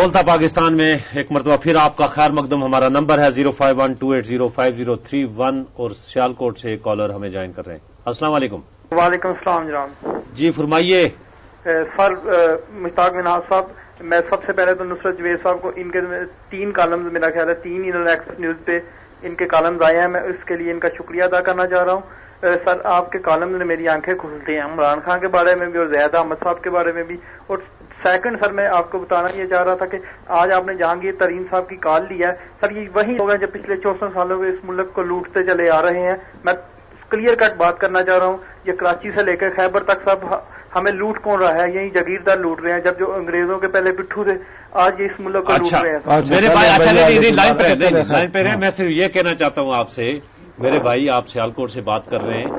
बोलता पाकिस्तान में एक मरतबा फिर आपका खैर मकदम। हमारा नंबर है 0512805031 और सियालकोट से एक कॉलर हमें ज्वाइन कर रहे हैं। अस्सलाम वालेकुम। वालेकुम सलाम जनाब जी फरमाइए। सर मुश्ताक मिनाज साहब, मैं सबसे पहले तो नुसरत जवेद साहब को इनके 3 कॉलम्स मेरा ख्याल है 3 इन्होंने एक्सेस न्यूज पे इनके कॉलम्स आए हैं, मैं इसके लिए इनका शुक्रिया अदा करना चाह रहा हूँ। सर आपके कॉलम्स ने मेरी आंखें खुलती हैं, इमरान खान के बारे में भी और ज़ैद अहमद साहब के बारे में भी। और सेकंड सर मैं आपको बताना ये चाह रहा था कि आज आपने जहांगीर तरीन साहब की कॉल लिया है। सर ये वही लोग हैं जो पिछले 64 सालों में इस मुल्क को लूटते चले आ रहे हैं। मैं क्लियर कट बात करना चाह रहा हूँ, ये कराची से लेकर खैबर तक सब हमें लूट कौन रहा है? यही जागीरदार लूट रहे हैं, जब जो अंग्रेजों के पहले पिट्ठू थे आज ये इस मुल्क को लूट रहे हैं। मेरे भाई लाइन पे रहे, मैं सिर्फ ये कहना चाहता हूँ आपसे, मेरे भाई आप सियालकोट से बात कर रहे हैं।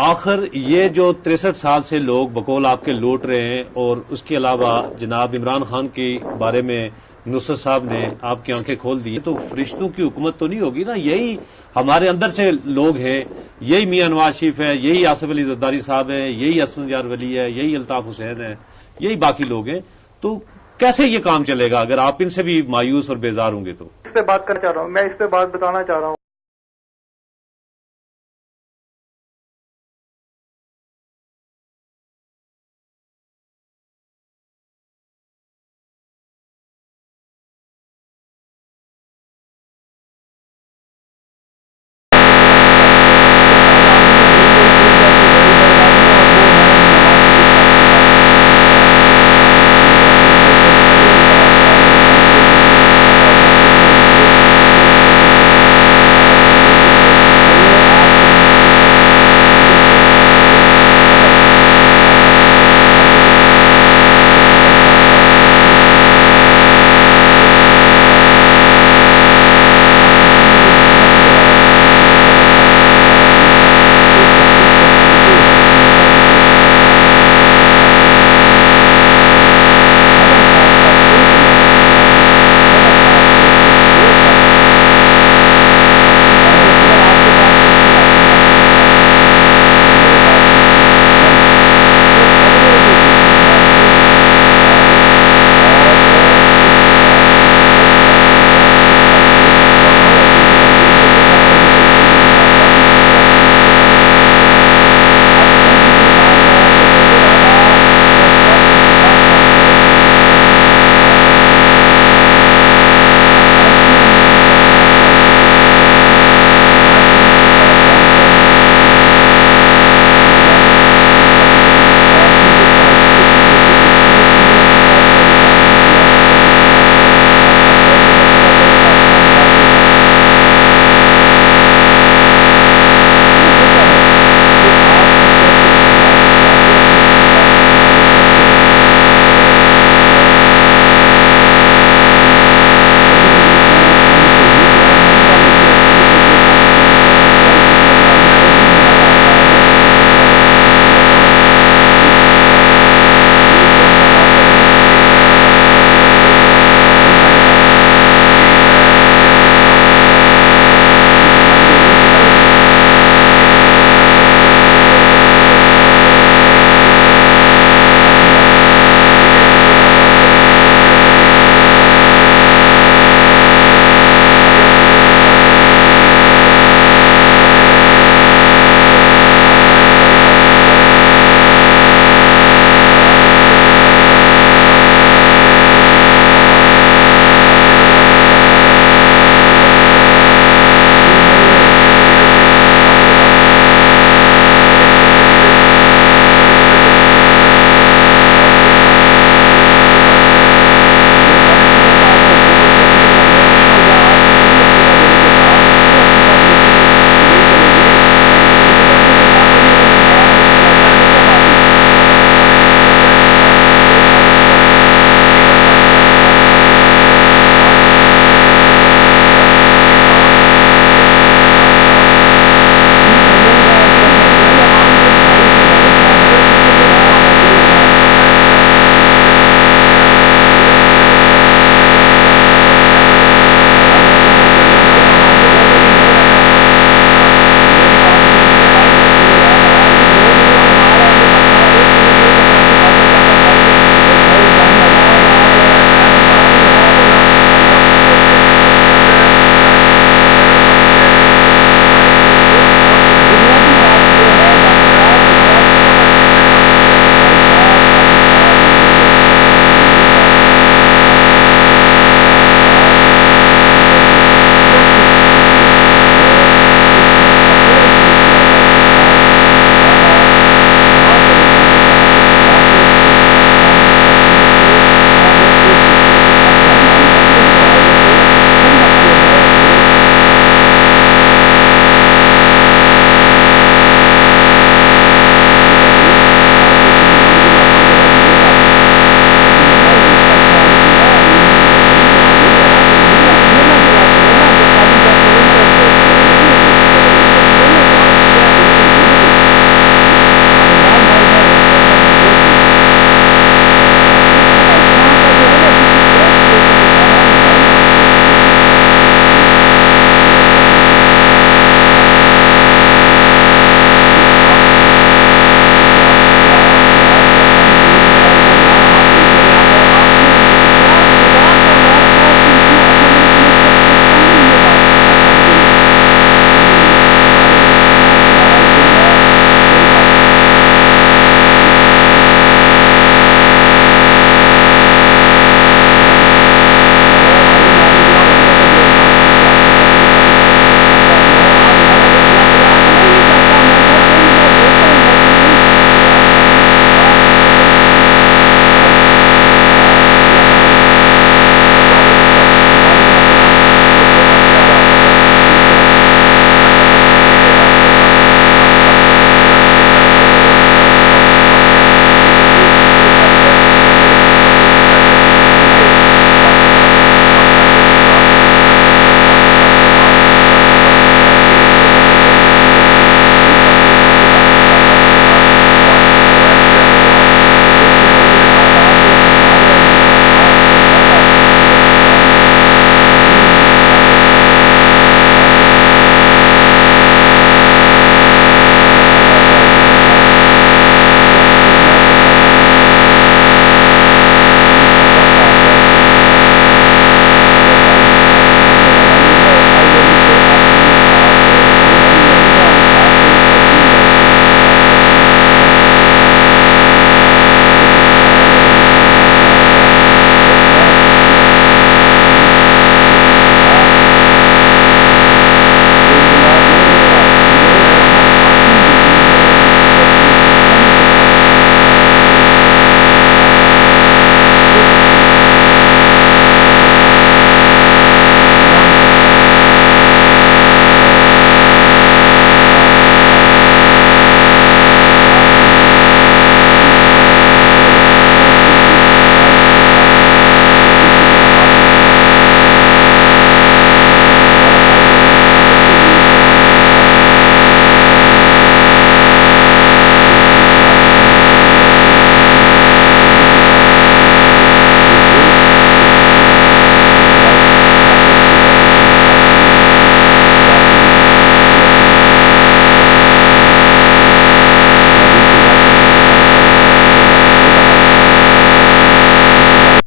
आखिर ये जो 63 साल से लोग बकौल आपके लूट रहे हैं और उसके अलावा जनाब इमरान खान के बारे में नुसरत साहब ने आपकी आंखें खोल दी, तो फरिश्तों की हुकूमत तो नहीं होगी ना? यही हमारे अंदर से लोग हैं, यही मियां नवाज शरीफ है, यही आसिफ अली जरदारी साहब है, यही असद यार वली है, यही अल्ताफ हुसैन है, यही बाकी लोग हैं। तो कैसे ये काम चलेगा अगर आप इनसे भी मायूस और बेजार होंगे? तो इस पे बात करना चाह रहा हूँ, मैं इस पे बात बताना चाह रहा हूँ।